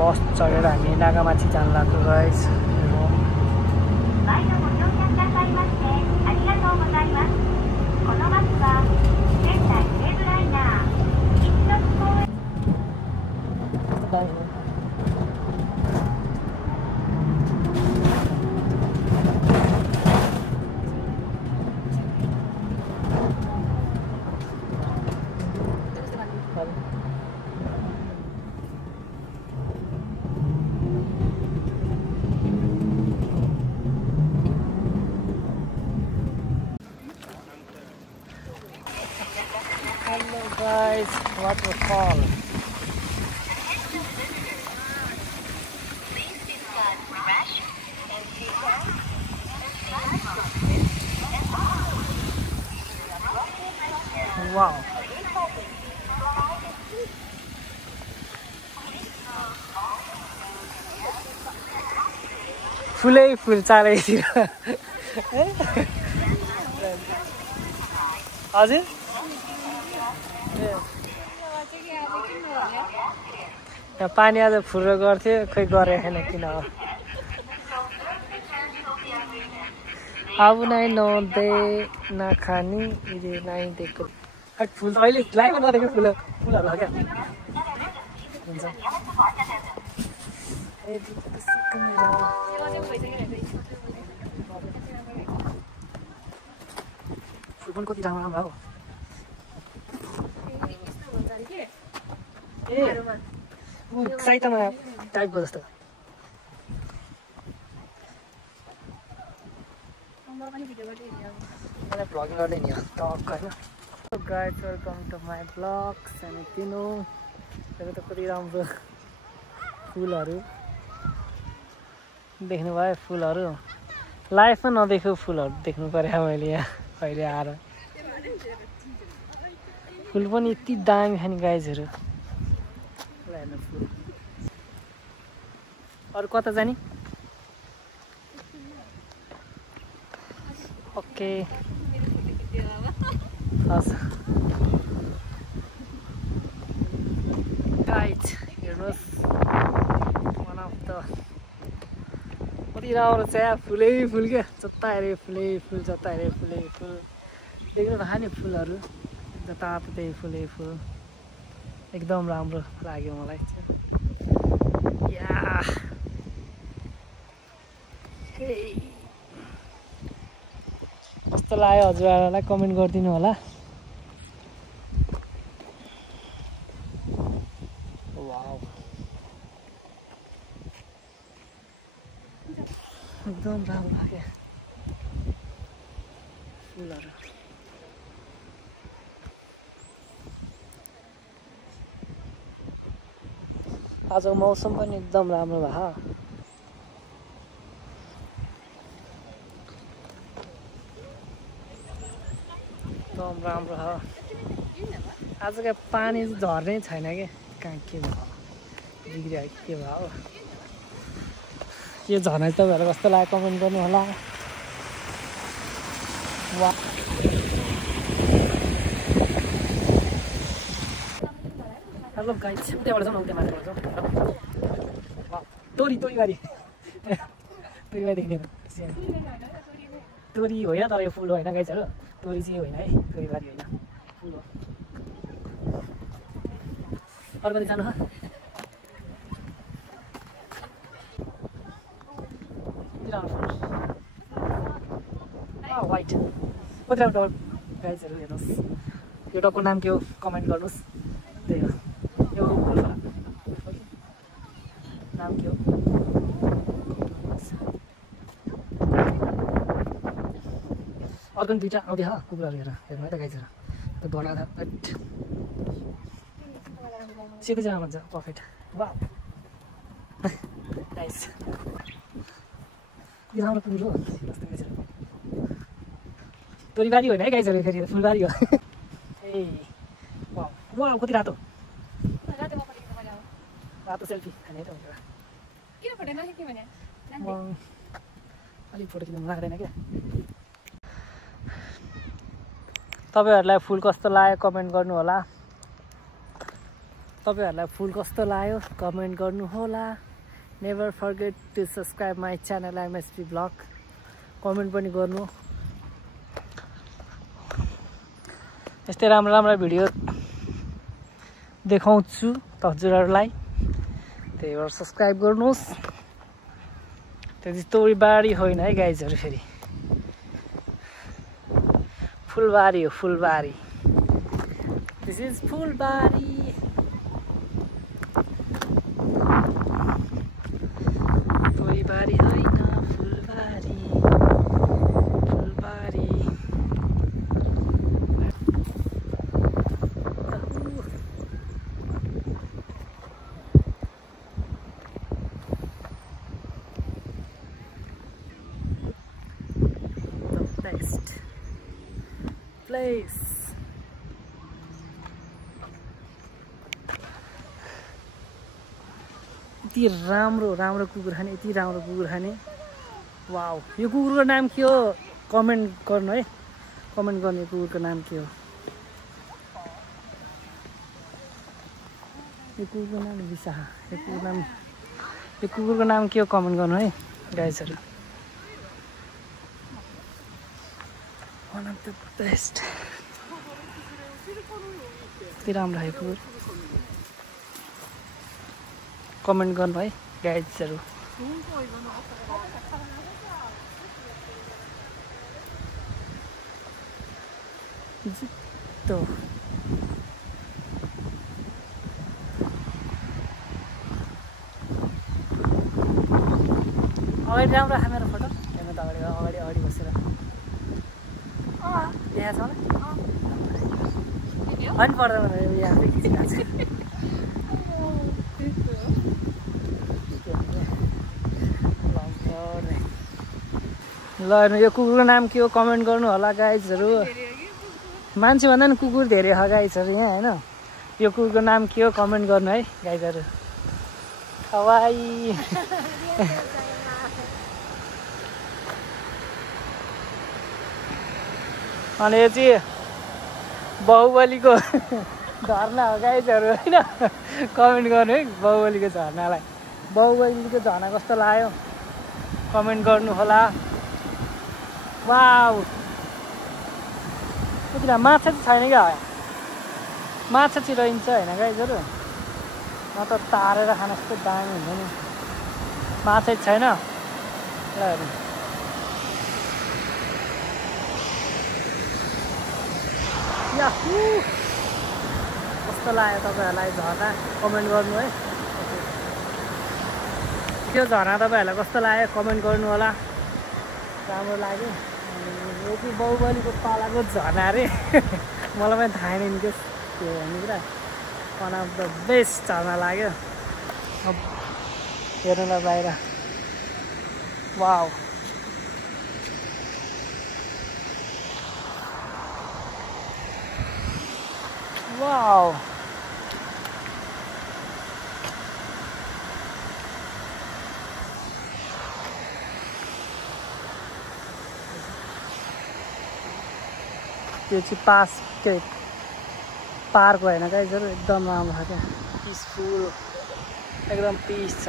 बस चढेर हामी नागामाची जान लाग्यो guys. Hello guys, waterfall. Wow. फुलै फुल चारैतिर। हजुर पानी आज फुर्र गर्थ्यो खोइ गरे छैन किन हो। अब नै नहुँदै नखानी नै दिएको फुल त अहिले लाइभ नदेखेको फुलहरू हो क्या हुन्छ। फुल पनि कति राम्रो राम्रो हो। साइतामा टाइपको जस्तो मलाई भ्लगिङ गर्दै नि हो टक होइन। Guys welcome to my vlogs. हामी किनौँ त्यसको त कति राम्रो फुलहरू देख्नुभयो। फुलहरू लाइफमा नदेखेको फुलहरू देख्नु पऱ्यो मैले यहाँ अहिले आएर। फुल पनि यति दामी छ नि गाइजहरू। अरू कता जाने? ओके हजुर गाइज हेर्नुहोस् वान अफ द कति राम्रो छ यहाँ फुलै फुल क्या। जता हेऱ्यो फुलै फुल, जता हेऱ्यो फुलै फुल। देख्नु भएको नि फुलहरू जताततै फुलै फुल। एकदम राम्रो लाग्यो मलाई चाहिँ। या कस्तो लाग्यो हजुरहरूलाई कमेन्ट गरिदिनु होला। वाउ एकदम राम्रो लाग्यो फुलहरू। आजको मौसम पनि एकदम राम्रो भयो। एकदम राम्रो हो। आजको पानी झर्नै छैन कि कहाँ के भयो बिग्रियो के भयो के झर्ने तपाईँहरू कस्तो लाग्यो कमेन्ट गर्नु होला। वा हेलो गाइस त्यहाँबाट जाउँ न उता माथि जाउँ। तोरी तोरीबारी तोरीबारी देख्ने तोरी होइन तर यो फुल हो होइन गाइसहरू। तोरी चाहिँ होइन है, तोरीबारी होइन फुल हो। अर्को दिन जानु वाइट कति राम्रो गाइजहरू हेर्नुहोस्। यो टकको नाम के हो कमेन्ट गर्नुहोस्। त्यही हो यो फुल नाम के हो। अर्को दुईवटा आउँदै हो कुकुरहरू हेर्नु है त गाइजहरू। त्यो बडा सेतो जग्गा भन्छ पर्फेक्ट। वा नाइस यो राम्रो फुल हो। तोरीबारी होइन है गाइजहरू, फेरि फुलबारी हो। ए वा वा कति रातो रातो सेल्फी खाने त हुन्छ। अलिक फोटो खिच्नु लाग्दैन क्या। तपाईँहरूलाई फुल कस्तो लाग्यो कमेन्ट गर्नु होला। तपाईहरुलाई फुल कस्तो लाग्यो कमेन्ट गर्नु होला never forget to subscribe my channel MSP vlog comment पनि गर्नु यस्तै राम्रो राम्रो भिडियो देखाउँछु हजुरहरुलाई त्यही भएर सब्स्क्राइब गर्नुस् त्यति तोरीबारी होइन है गाइजहरु फेरि फुलबारी हो फुलबारी दिस इज फुलबारी तोरीबारी होइन फुलबारी फुलबारी Best place. यति राम्रो राम्रो कुकुर खाने यति राम्रो कुकुर खाने वाउ यो कुकुरको नाम के हो कमेन्ट गर्नु है कमेन्ट गर्ने कुकुरको नाम के हो यो कुकुरको नाम विशाखा यो कुकुरको नाम के हो कमेन्ट गर्नु है गाइजहरु One of the best. यति राम्रो है कुकुर कमेन्ट गर्नु है गाइजहरु जित्तो अगाडि राम्रो राख मेरो फोटो हेर्नु त अगाडि अगाडि बसेर यहाँ छ होइन पर्दैन यहाँ खिचिरहेको छ ल यो कुकुरको नाम के हो कमेन्ट गर्नु होला गाइजहरु मान्छे भन्दा नि कुकुर धेरै छ गाइजहरु यहाँ हैन यो कुकुरको नाम के हो कमेन्ट गर्नु है गाइजहरु हवाई अनि यो चाहिँ बाहुबलीको झरना हो गाइजहरु हैन कमेन्ट गर्नु है बाहुबलीको झरनालाई बाहुबलीको झरना कस्तो लाग्यो कमेन्ट गर्नु होला वाउ कतिला माछा चाहिँ छैन क्या माछा चाहिँ रहन्छ हैन गाइजहरु म त तारेर खान कस्तो दामी हुन्छ नि माछा छैन ल हेर्नु याहू कस्तो लाग्यो तपाईहरुलाई झरना कमेन्ट गर्नु है त्यो झरना तपाईहरुलाई कस्तो लाग्यो कमेन्ट गर्नु होला राम्रो लाग्यो यो चाहिँ बाहुबलीको पालाको झरना अरे मलाई पनि थाहा छैन नि त्यो भन्ने कुरा वान अफ द बेस्ट झरना लाग्यो अब हेर्नुलाई बाहिर वाउ वाउ यो चाहिँ पास के पार्क होइन गाइजहरु एकदम राम्रो छ क्या पिसफुल एकदम पिस छ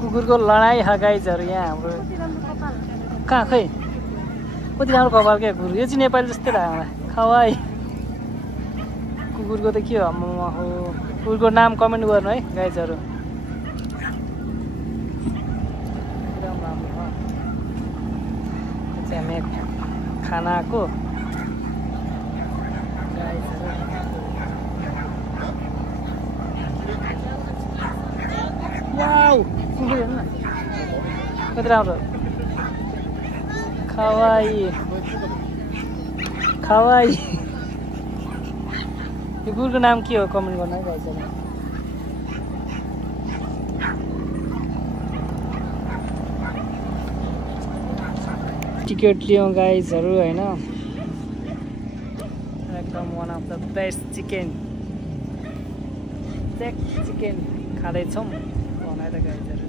कुकुरको लडाई छ गाइजहरु यहाँ हाम्रो कहाँ खै कति राम्रो कपाल क्या कुकुर यो चाहिँ नेपाली जस्तै लाग्यो मलाई खवाई कुकुरको त के हो कुकुरको नाम कमेन्ट गर्नु है गाइजहरु एकदम राम्रो छ चाहिँ हामी खानाको वाउ कुकुर हेर्नु न कति राम्रो खवाई खवाई यो कुकुरको नाम के हो कमेन्ट गर्नु है गाइजहरु टिकट लियौँ गाइजहरु हैन एकदम one of the best chicken chicken खाँदैछौँ बनाएर गाइजहरु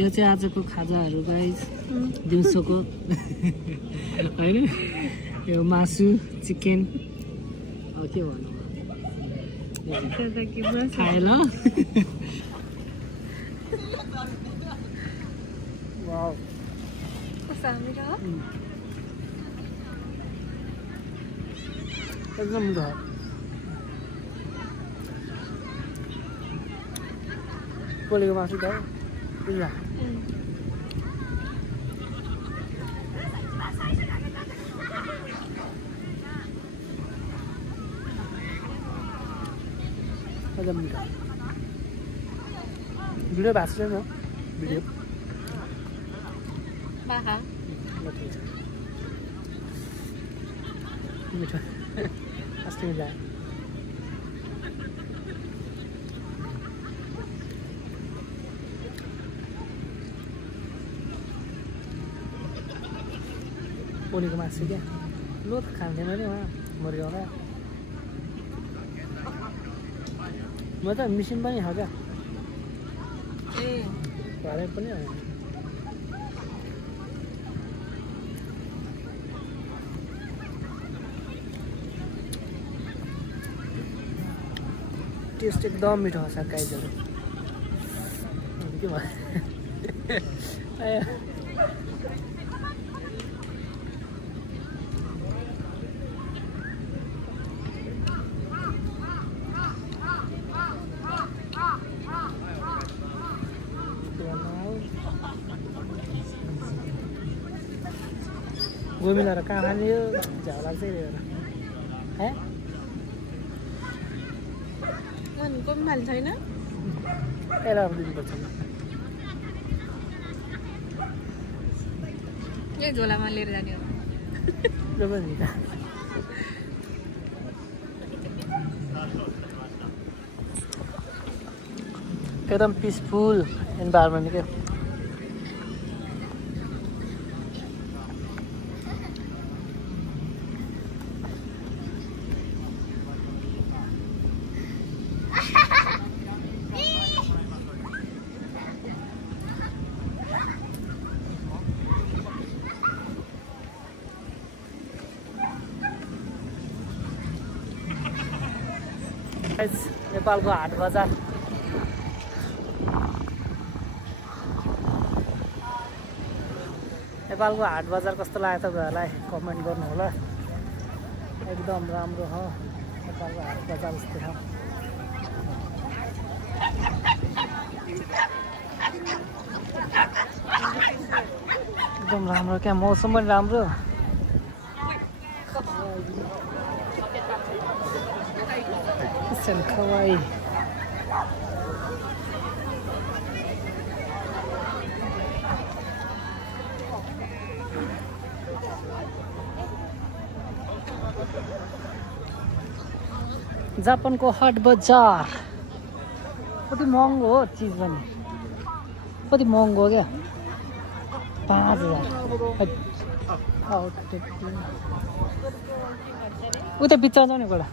यो चाहिँ आजको खाजाहरू गाइज दिउँसोको हैन यो मासु चिकन के भन्नु खाए ल वाउ एकदम मिठो पोलेको मासु त बुझ्ला एकदम मिठो भिडियो भएको छैन भिडियो मिठो अस्ति मिला पोलेको मासु क्या लो त खान्थेन नि उहाँ मरिगाउँदा म त मिसिन पनि हो क्या घरै पनि हो टेस्ट एकदम मिठो छ गाइजहरू के भयो गोमिला र कहाँ खाने यो झ्याउ लाग्छ है छैन यसलाई दिनुपर्छ यही झोलामा लिएर जाने हो एकदम पिसफुल इन्भाइरोमेन्ट क्या नेपालको हाट बजार नेपालको हाट बजार कस्तो लाग्यो तपाईँहरूलाई कमेन्ट गर्नु होला एकदम राम्रो हो नेपालको हाट बजार जस्तै हो एकदम राम्रो क्या मौसम पनि राम्रो kawaii जापानको हाट बजार कति महँगो हो चिज पनि कति महँगो हो क्या 5000 उता बिचमा जाने गोडा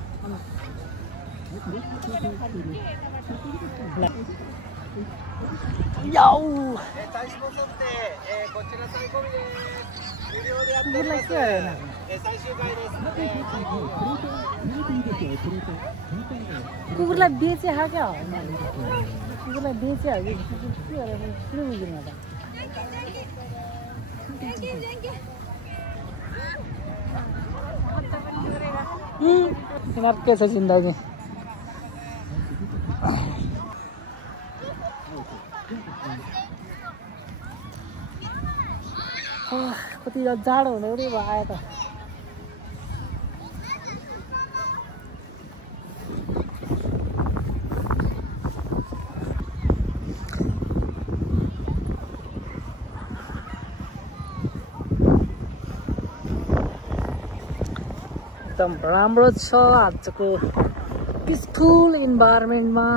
कुकुरलाई बेचे हा क्या कुकुरलाई बेचे हा कि किन बुझ्दैन त के छ जिन्दगी कति जाडो हुने अरे आयो त एकदम राम्रो छ आजको पिसफुल इन्भाइरोमेन्टमा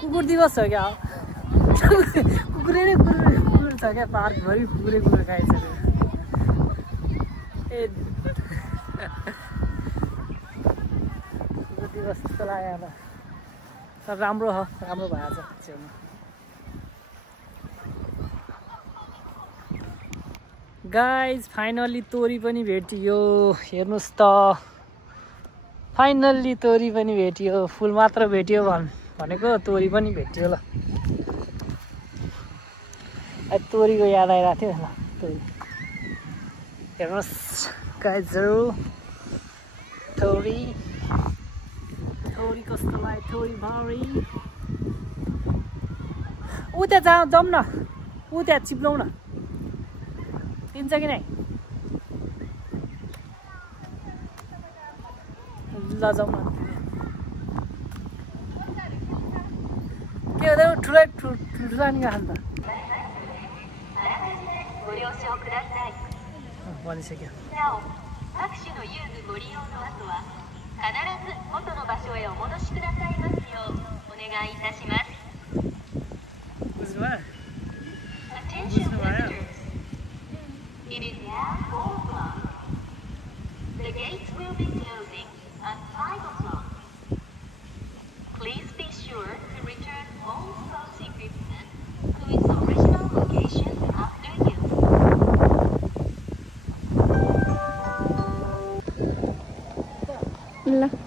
कुकुर दिवस हो क्या कुकुरै नै कुकुर छ क्या पार्कभरि कुकुरै कुकुर खाइसक्यो ए कुकुर दिवस जस्तो लाग्यो अब तर राम्रो हो राम्रो भएछ छेउमा गाइज फाइनल्ली तोरी पनि भेटियो हेर्नुहोस् त फाइनल्ली तोरी पनि भेटियो फुल मात्र भेटियो भनेको तोरी पनि भेटियो ल तोरीको याद आइरहेको थियो ल तोरी हेर्नुहोस् गाइजहरु तोरी कस्तो लाग्यो तोरी भारी उता जाउँ न उता चिप्लाउँ न दिन्छ कि नै ल जाउँ न के हो ठुला नि खान्छ भनिसक्यो It is now 4 o'clock. The gates will be closing at 5 o'clock. Please be sure to return all sports equipment to its original location after use.